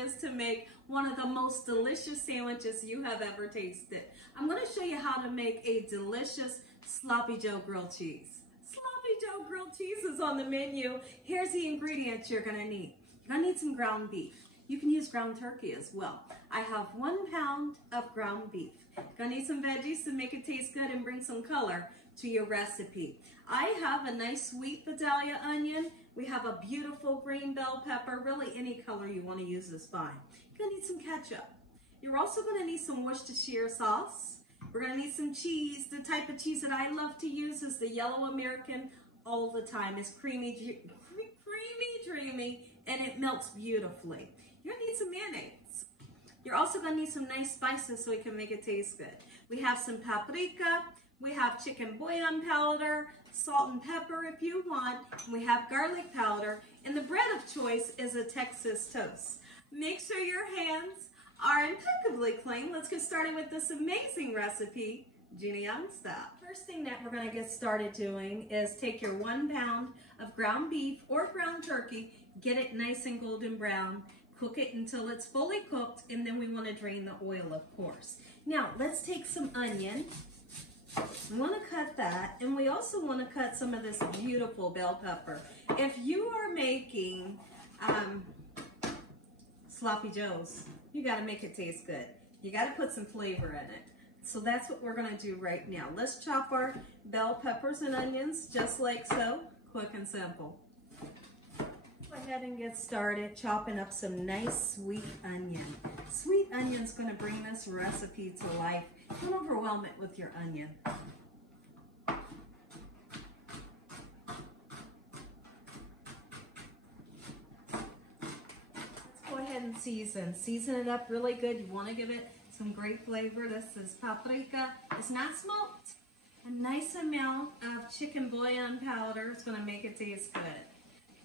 is to make one of the most delicious sandwiches you have ever tasted. I'm going to show you how to make a delicious Sloppy Joe grilled cheese. Sloppy Joe grilled cheese is on the menu. Here's the ingredients you're going to need. You're going to need some ground beef. You can use ground turkey as well. I have 1 pound of ground beef. You're going to need some veggies to make it taste good and bring some color to your recipe. I have a nice sweet Vidalia onion. We have a beautiful green bell pepper. Really, any color you want to use is fine. You're going to need some ketchup. You're also going to need some Worcestershire sauce. We're going to need some cheese. The type of cheese that I love to use is the yellow American all the time. It's creamy, dreamy, and it melts beautifully. You're going to need some mayonnaise. You're also going to need some nice spices so it can make it taste good. We have some paprika. We have chicken bouillon powder, salt and pepper if you want. We have garlic powder. And the bread of choice is a Texas toast. Make sure your hands are impeccably clean. Let's get started with this amazing recipe, Jeannie Young style. First thing that we're going to get started doing is take your 1 pound of ground beef or ground turkey, get it nice and golden brown, cook it until it's fully cooked, and then we want to drain the oil, of course. Now, let's take some onion. We want to cut that, and we also want to cut some of this beautiful bell pepper. If you are making Sloppy Joes, you got to make it taste good. You got to put some flavor in it. So that's what we're going to do right now. Let's chop our bell peppers and onions just like so, quick and simple. Go ahead and get started chopping up some nice sweet onion. Sweet onion's going to bring this recipe to life. Don't overwhelm it with your onion. Let's go ahead and season. Season it up really good. You want to give it some great flavor. This is paprika. It's not smoked. A nice amount of chicken bouillon powder is going to make it taste good.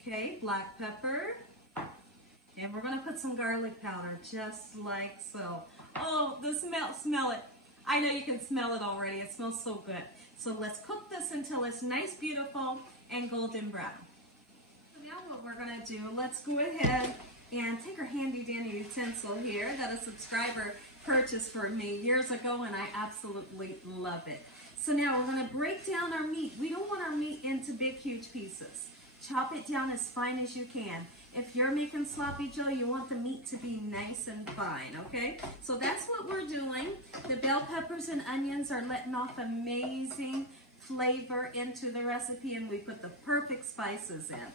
Okay, black pepper. And we're going to put some garlic powder, just like so. Oh, the smell it. I know you can smell it already. It smells so good. So let's cook this until it's nice, beautiful, and golden brown. So now what we're going to do, let's go ahead and take our handy dandy utensil here that a subscriber purchased for me years ago, and I absolutely love it. So now we're going to break down our meat. We don't want our meat into big, huge pieces. Chop it down as fine as you can. If you're making Sloppy Joe, you want the meat to be nice and fine, okay? So that's what we're doing. The bell peppers and onions are letting off amazing flavor into the recipe, and we put the perfect spices in.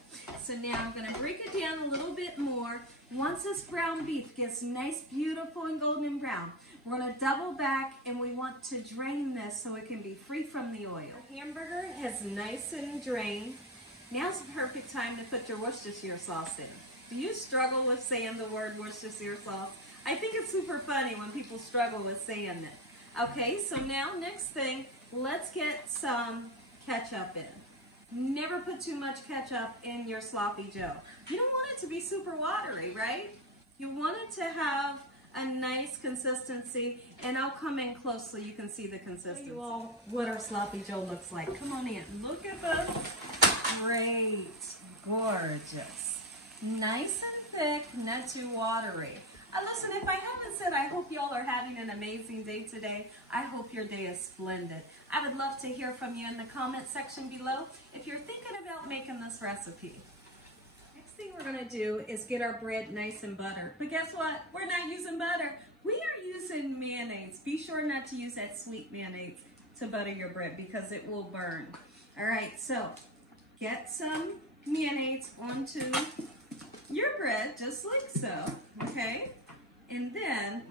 So now I'm going to break it down a little bit more. Once this ground beef gets nice, beautiful, and golden brown, we're going to double back, and we want to drain this so it can be free from the oil. Our hamburger is nice and drained. Now's the perfect time to put your Worcestershire sauce in. Do you struggle with saying the word Worcestershire sauce? I think it's super funny when people struggle with saying it. Okay, so now next thing, let's get some ketchup in. Never put too much ketchup in your Sloppy Joe. You don't want it to be super watery, right? You want it to have a nice consistency, and I'll come in close so you can see the consistency. Show you all what our Sloppy Joe looks like. Come on in. Look at this. Great. Gorgeous. Nice and thick, not too watery. Listen, if I haven't said I hope y'all are having an amazing day today, I hope your day is splendid. I would love to hear from you in the comment section below if you're thinking about making this recipe. Next thing we're going to do is get our bread nice and buttered. But guess what? We're not using butter. We are using mayonnaise. Be sure not to use that sweet mayonnaise to butter your bread because it will burn. All right, so get some mayonnaise onto your bread, just like so, okay? And then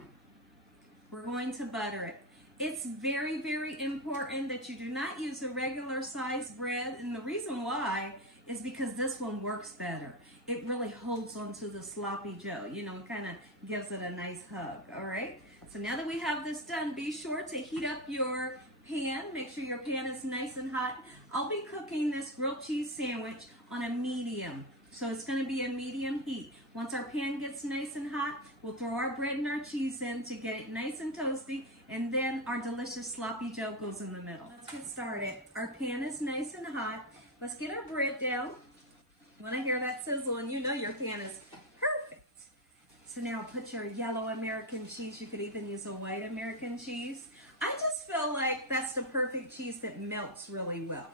we're going to butter it. It's very, very important that you do not use a regular size bread, and the reason why is because this one works better. It really holds onto the Sloppy Joe, you know, it kind of gives it a nice hug, all right? So now that we have this done, be sure to heat up your pan. Make sure your pan is nice and hot. I'll be cooking this grilled cheese sandwich on a medium. So it's going to be a medium heat. Once our pan gets nice and hot, we'll throw our bread and our cheese in to get it nice and toasty, and then our delicious Sloppy Joe goes in the middle. Let's get started. Our pan is nice and hot. Let's get our bread down. When I hear that sizzle, and you know your pan is perfect. So now put your yellow American cheese. You could even use a white American cheese. I just feel like that's the perfect cheese that melts really well.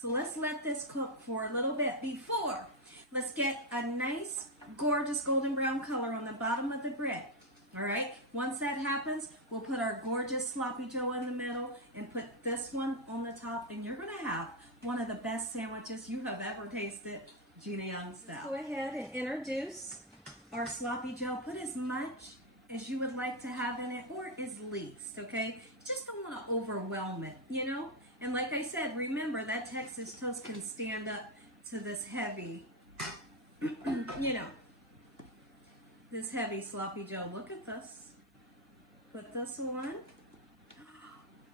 So let's let this cook for a little bit before. Let's get a nice, gorgeous golden brown color on the bottom of the bread. All right, once that happens, we'll put our gorgeous sloppy joe in the middle and put this one on the top, and you're gonna have one of the best sandwiches you have ever tasted, Gina Young style. Go ahead and introduce our sloppy joe. Put as much as you would like to have in it, or as least, okay? You just don't want to overwhelm it, you know? And like I said, remember that Texas toast can stand up to this heavy, you know, this heavy sloppy joe. Look at this. Put this on.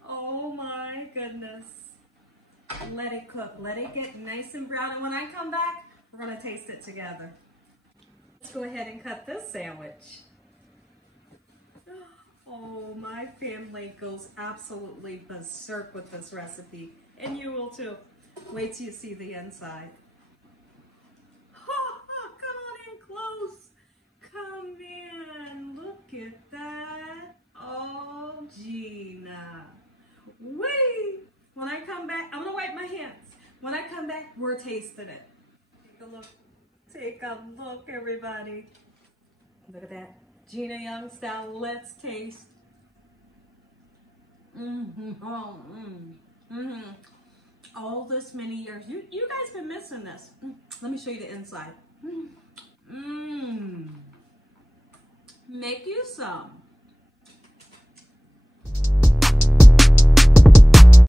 Oh my goodness. Let it cook. Let it get nice and brown. And when I come back, we're going to taste it together. Let's go ahead and cut this sandwich. Oh, my family goes absolutely berserk with this recipe. And you will too. Wait till you see the inside. Come on in close. Come in. Look at that. Oh, Gina. Wait. When I come back, I'm going to wipe my hands. When I come back, we're tasting it. Take a look. Take a look, everybody. Look at that. Gina Young style. Let's taste. All this many years. You guys been missing this. Let me show you the inside. Make you some.